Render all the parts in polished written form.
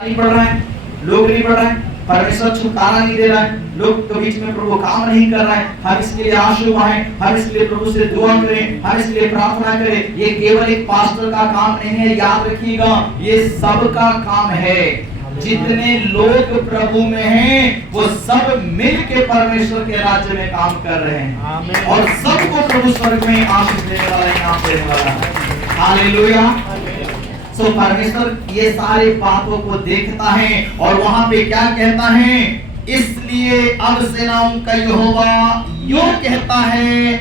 नहीं बढ़ रहा है, लोग नहीं बढ़ रहे हैं, परमेश्वर छुटकारा नहीं दे रहा है, लोग के बीच में प्रभु काम नहीं कर रहा है। हम इसके लिए आंसू बहाएं, हम इसके लिए प्रभु से दुआ करें, हम इसके लिए प्रार्थना करें। ये केवल एक पास्टर का काम नहीं है, याद रखिएगा, ये सबका काम है। जितने लोग प्रभु में हैं वो सब मिल के परमेश्वर के राज्य में काम कर रहे हैं और सबको प्रभु स्वर्ग में आशीष देने वाला, इनाम देने वाला है। हालेलुया। सो परमेश्वर ये सारी बातों को देखता है और वहां पे क्या कहता है, इसलिए अब सेनाओं का यहोवा यूं कहता है,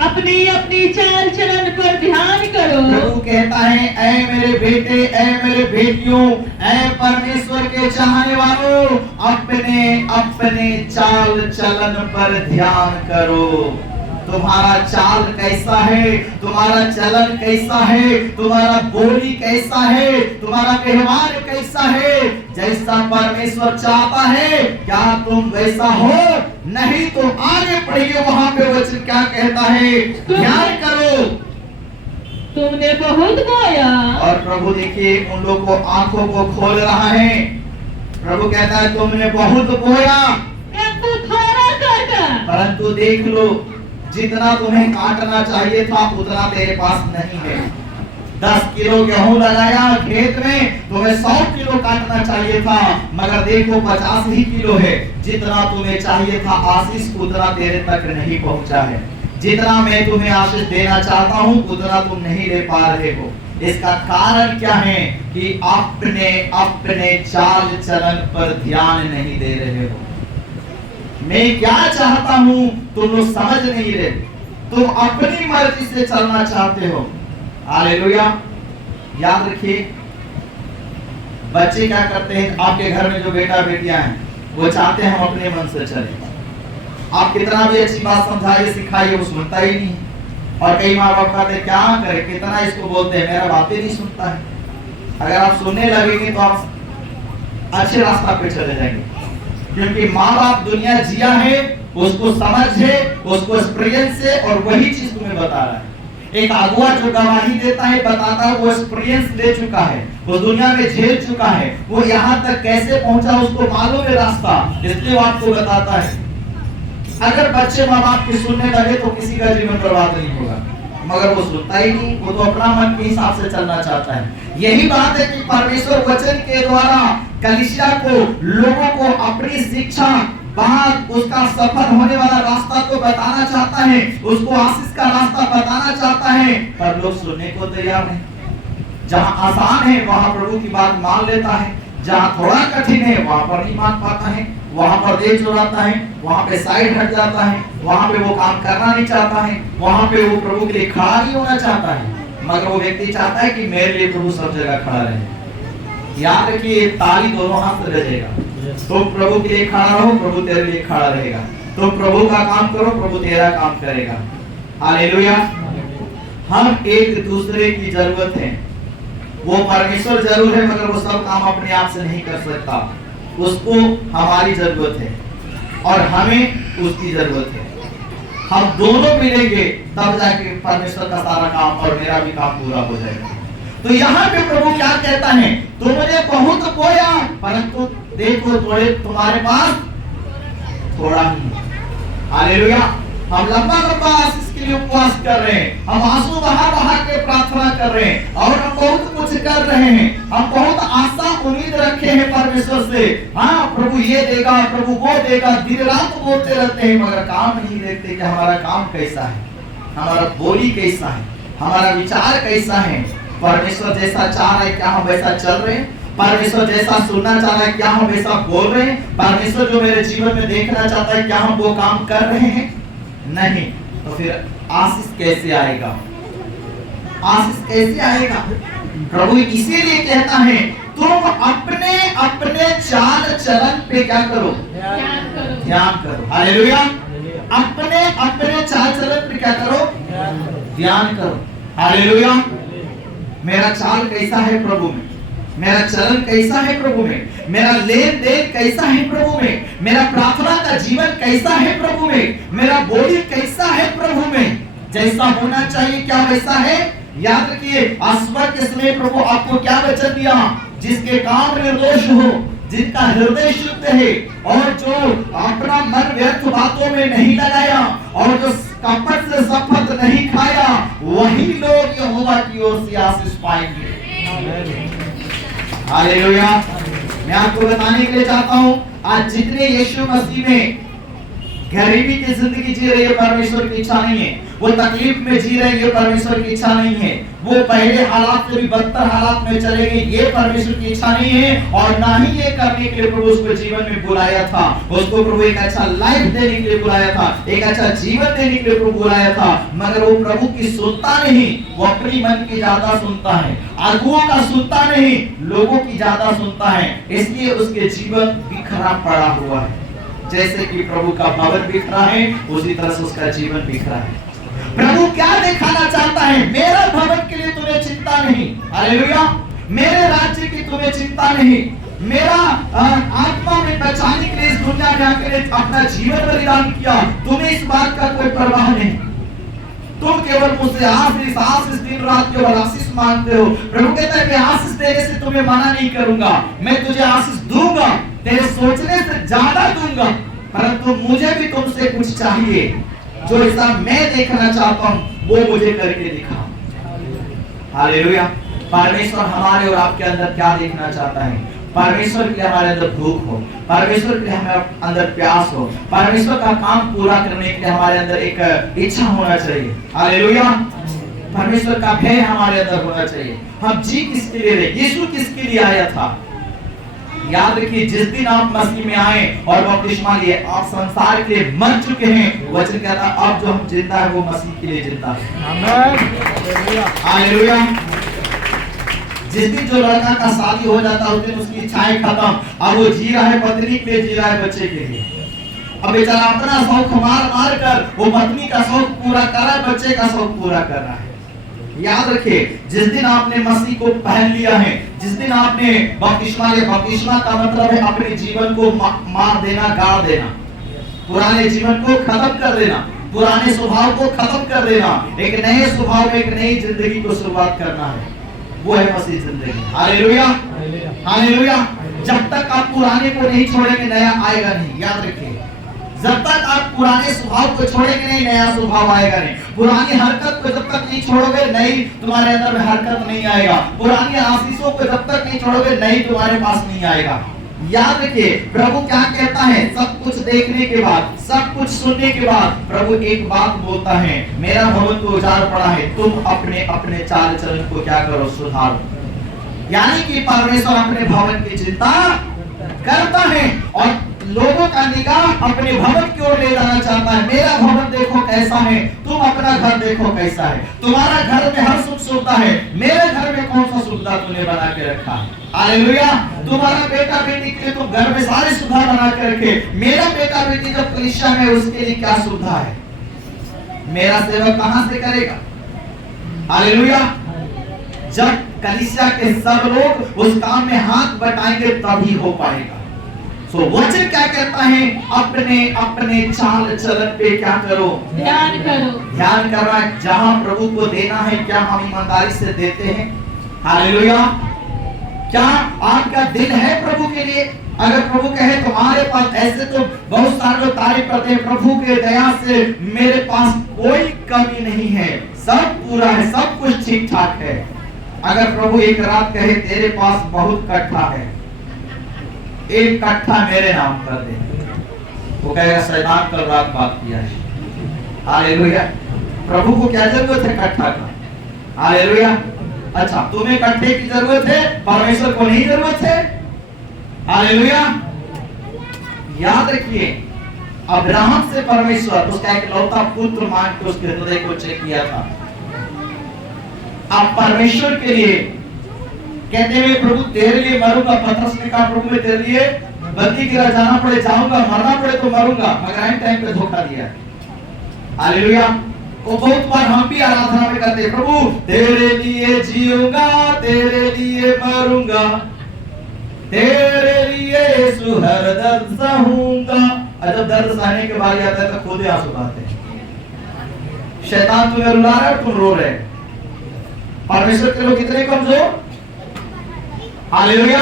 अपनी अपनी चाल चलन पर ध्यान करो। प्रभु कहता है, ऐ मेरे बेटे, ऐ मेरे बेटियों, ऐ परमेश्वर के चाहने वालों, अपने अपने चाल चलन पर ध्यान करो। तुम्हारा चाल कैसा है, तुम्हारा चलन कैसा है, तुम्हारा बोली कैसा है, तुम्हारा व्यवहार कैसा है, जैसा परमेश्वर चाहता है क्या तुम वैसा हो? नहीं तो आगे पढ़िए, वहां पे वचन क्या कहता है, ध्यान करो। तुमने बहुत बोया। और प्रभु देखिए उन लोगों को आंखों को खोल रहा है। प्रभु कहता है तुमने बहुत बोया परंतु देख लो, जितना तुम्हें काटना चाहिए था उतना तेरे पास नहीं है। 10 किलो गेहूं लगाया खेत में, तुम्हें 100 किलो काटना चाहिए था, मगर देखो 50 ही किलो है। जितना तुम्हें चाहिए था आशीष उतना तेरे तक नहीं पहुंचा है। जितना मैं तुम्हें आशीष देना चाहता हूं उतना तुम नहीं ले पा रहे हो। इसका कारण क्या है कि अपने अपने चाल चलन पर ध्यान नहीं दे रहे हो। मैं क्या चाहता हूं तुम लोग समझ नहीं रहे, तुम अपनी मर्जी से चलना चाहते हो। हालेलुया। याद रखिए, बच्चे क्या करते हैं, आपके घर में जो बेटा बेटियां हैं वो चाहते हैं हम अपने मन से चले। आप कितना भी अच्छी बात समझाइए सिखाइए वो सुनता ही नहीं। और कई माँ बाप कहते हैं क्या करे, कितना इसको बोलते हैं मेरा बातें नहीं सुनता है। अगर आप सुनने लगेंगे तो आप अच्छे रास्ता पे चले जाएंगे, क्योंकि माँ बाप दुनिया जिया है, उसको समझ है, उसको एक्सपीरियंस है और वही चीज तुम्हें बता रहा है। एक अगुआ जो गवाही देता है, बताता है, वो एक्सपीरियंस ले चुका है, वो दुनिया में झेल चुका है, वो यहाँ तक कैसे पहुंचा उसको मालूम है रास्ता, इसलिए वो आपको बताता है। अगर बच्चे माँ बाप की सुनने लगे तो किसी का जीवन बर्बाद नहीं होगा, मगर वो सुनता ही नहीं, वो तो अपना मन के हिसाब से चलना चाहता है। यही बात है कि परमेश्वर वचन के द्वारा कलीसिया को, लोगों को अपनी शिक्षा, बात, उसका सफल होने वाला रास्ता तो बताना चाहता है, उसको आशीष का रास्ता बताना चाहता है, पर लोग सुनने को तैयार नहीं। जहाँ आसान है वहाँ प्रभु की बात मान लेता है, जहाँ थोड़ा कठिन है वहाँ पर नहीं मान पाता है, वहाँ पर देख चुराता है, वहाँ पे साइड हट जाता है, वहाँ पे वो काम करना नहीं चाहता है, वहाँ पे वो प्रभु के लिए खड़ा नहीं होना चाहता है, मगर वो व्यक्ति चाहता है कि मेरे लिए प्रभु सब जगह खड़ा रहे। याद रखिए, ताली दोनों हाथ से बजेगा। तो प्रभु के लिए खड़ा रहो, प्रभु तेरे लिए खड़ा रहेगा। तो प्रभु का काम करो, प्रभु तेरा काम करेगा। हालेलुया। हम एक दूसरे की जरूरत है। वो परमेश्वर जरूर है, मगर वो सब काम अपने आप से नहीं कर सकता, उसको हमारी जरूरत है और हमें उसकी जरूरत है। हम दोनों मिलेंगे तब जाके परमेश्वर का सारा काम और मेरा भी काम पूरा हो जाएगा। तो यहाँ पे प्रभु क्या कहता है, तुमने बहुत बोया परंतु देखो तुम्हारे पास थोड़ा ही। हालेलुया। हम लंबा लंबा आशीष के लिए उपवास कर रहे हैं, हम आंसू बहा बहा के प्रार्थना कर रहे हैं और हम बहुत कुछ कर रहे हैं, हम बहुत आशा उम्मीद रखे हैं परमेश्वर से। हाँ, प्रभु ये देगा, प्रभु वो देगा, दिन रात बोलते रहते हैं, मगर काम नहीं देखते कि हमारा काम कैसा है, हमारा बोली कैसा है, हमारा विचार कैसा है। परमेश्वर जैसा चाह रहा है क्या हम वैसा चल रहे हैं? परमेश्वर जैसा सुनना चाह रहा है क्या हम वैसा बोल रहे हैं? परमेश्वर जो मेरे जीवन में देखना चाहता है क्या हम वो काम कर रहे हैं? नहीं, तो फिर आशीष कैसे आएगा? आशीष कैसे आएगा? प्रभु इसीलिए कहता है तुम अपने अपने चाल चलन पे क्या करो? ध्यान करो। हालेलुया। अपने अपने चाल चलन पे क्या करो? ध्यान करो। हालेलुया। मेरा चाल कैसा है प्रभु में, मेरा चलन कैसा है प्रभु में, मेरा लेन देन कैसा है प्रभु में, मेरा प्रार्थना का जीवन कैसा है प्रभु में, मेरा बोली कैसा है प्रभु में। जैसा होना चाहिए क्या वैसा है? याद रखिए, स्वर्ग के समय प्रभु आपको क्या वचन दिया? जिसके काम निर्दोष हो, जिनका हृदय शुद्ध है और जो अपना मन व्यर्थ बातों में नहीं लगाया और जो कपट से शपथ नहीं खाया, वही लोग यहोवा की ओर से आशीष पाएंगे। हालेलुया। मैं आपको बताने के लिए चाहता हूं, आज जितने यीशु मसीह में गरीबी की जिंदगी जी रहे, परमेश्वर की इच्छा नहीं है। वो तकलीफ में जी रहे, ये परमेश्वर की इच्छा नहीं है। वो पहले हालात से भी बदतर हालात में चले गए, ये परमेश्वर की इच्छा नहीं है। और ना ही ये करने के लिए प्रभु उसको जीवन में बुलाया था। उसको प्रभु एक अच्छा लाइफ देने के लिए बुलाया था, एक अच्छा जीवन देने के लिए प्रभु बुलाया था। मगर वो प्रभु की सुनता नहीं, वो अपनी मन की ज्यादा सुनता है, अगुओं का सुनता नहीं, लोगों की ज्यादा सुनता है। इसलिए उसके जीवन बिखरा पड़ा हुआ है। जैसे कि प्रभु का भवन बिखरा है, उसी तरह से उसका जीवन बिखरा है। प्रभु क्या दिखाना चाहता है? मेरा भवन के लिए तुम्हें चिंता नहीं, हालेलुया। मेरे राज्य की तुम्हें चिंता नहीं, मेरा आत्मा में बचाने के लिए इस दुनिया में आकर अपना जीवन बलिदान किया, तुम्हें इस बात का कोई परवाह नहीं। तुम केवल मुझसे आशीष आशीष दिन रात केवल आशीष मांगते हो। प्रभु कहता है मैं आशीष देने से तुम्हें मना नहीं करूंगा, मैं तुझे आशीष दूंगा, तेरे सोचने से ज्यादा दूंगा। परंतु मुझे भी तुमसे कुछ चाहिए, जो हिसाब मैं देखना चाहता हूं वो मुझे करके दिखा। हालेलुया। परमेश्वर हमारे और आपके अंदर क्या देखना चाहता है? परमेश्वर के लिए हमारे अंदर भूख हो, परमेश्वर के लिए हमारे अंदर प्यास हो, परमेश्वर का काम पूरा करने के लिए हमारे अंदर एक इच्छा होना चाहिए। हालेलुया। परमेश्वर का भय हमारे अंदर होना चाहिए। हम जी किसके लिए रहे? यीशु किसके लिए आया था? याद रखिए, जिस दिन आप मसीह में आए और बपतिस्मा लिए, आप संसार के लिए मर चुके हैं। वचन कहता है अब जो हम जिंदा है वो मसीह के लिए जिंदा है। आमीन। हालेलुया। जिस दिन जो लड़का का शादी हो जाता है उस दिन उसकी इच्छाएं खत्म। अब वो जी रहा है पत्नी के लिए, जी रहा है बच्चे के लिए। अब बेचारा अपना शौक मार मार कर वो पत्नी का शौक पूरा कर रहा है, बच्चे का शौक पूरा कर रहा है। याद रखिए, जिस दिन आपने मसीह को पहन लिया है, जिस दिन आपने बपतिस्मा लिया, बपतिस्मा का मतलब है अपने जीवन को मार देना, गाड़ देना, पुराने जीवन को खत्म कर देना, पुराने स्वभाव को खत्म कर देना, एक नए स्वभाव, एक नई जिंदगी को शुरुआत करना है। वो है मसीह जिंदगी। हालेलुया। हालेलुया। जब तक आप पुराने को नहीं छोड़ेंगे नया आएगा नहीं। याद रखिए, जब तक आप पुराने स्वभाव को छोड़ेंगे नहीं, नया स्वभाव आएगा नहीं। पुरानी हरकत को जब तक नहीं छोड़ोगे, नई तुम्हारे अंदर में हरकत नहीं आएगा। पुरानी आशीषों को जब तक नहीं छोड़ोगे, नई तुम्हारे पास नहीं आएगा। याद रखिए, प्रभु क्या कहता है? सब कुछ देखने के बाद, सब कुछ सुनने के बाद प्रभु एक बात बोलता है, मेरा भवन तो उजाड़ पड़ा है, तुम अपने अपने चाल चलन को क्या करो? सुधारो। यानी कि परमेश्वर अपने भवन की चिंता करता है और लोगों का निगाह अपने भवन की ओर ले जाना चाहता है। मेरा भवन देखो कैसा है, तुम अपना घर देखो कैसा है। तुम्हारा घर में हर सुख सुविधा है, मेरे घर में कौन सा सुविधा तूने बना के रखा है? हालेलुया। तुम्हारा बेटा बेटी के लिए तुम घर में सारी सुविधा बना के रखे, मेरा बेटा बेटी जब कलीसिया में उसके लिए क्या सुविधा है? मेरा सेवक कहां से करेगा? हालेलुया। जब कलीसिया के सब लोग उस काम में हाथ बटाएंगे तभी हो पाएगा। वचन क्या कहता है? अपने अपने चाल चलन पे क्या करो? ध्यान करो। ध्यान करना। जहां प्रभु को देना है, क्या हम ईमानदारी से देते हैं? हालेलुया। क्या आपका दिल है प्रभु के लिए? अगर प्रभु कहे तुम्हारे पास, ऐसे तो बहुत सारे लोग तारीफ करते हैं, प्रभु के दया से मेरे पास कोई कमी नहीं है, सब पूरा है, सब कुछ ठीक ठाक है। अगर प्रभु एक रात कहे तेरे पास बहुत कट्ठा है, एक कट्ठा मेरे नाम कर दे, वो कहेगा शैतान कल रात बात किया है। हालेलुया। प्रभु को क्या जरूरत है कट्ठा का? हालेलुया। अच्छा, तुम्हें कट्ठे की जरूरत है, परमेश्वर को नहीं जरूरत है? हालेलुया। याद रखिए, अब्राहम से परमेश्वर उसका एक लौता पुत्र मांग के उसके हृदय को चेक किया था। आप परमेश्वर के लिए कहते हुए प्रभु तेरे लिए मरूंगा। पतरस ने कहा प्रभु मैं तेरे लिए बंदी गिरा जाना पड़े जाऊंगा, मरना पड़े तो मरूंगा, मगर आइन टाइम पे धोखा दिया। हालेलुया। वो बहुत बार हम भी आराधना में करते हैं, प्रभु तेरे लिए जीऊंगा, तेरे लिए मरूंगा, तेरे लिए यीशु हर दर्द सहूंगा। और जब दर्द सहने के बारी आता है तो खुद ही आंसू बहाते हैं। शैतान तुम्हें रुला रहा है और तुम रो रहे। परमेश्वर के लोग कितने कमजोर, हालेलुया।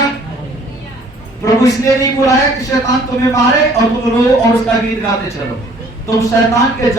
प्रभु इसलिए नहीं बुलाया कि शैतान तुम्हें मारे और तुम रो और उसका गीत गाते चलो। तुम शैतान के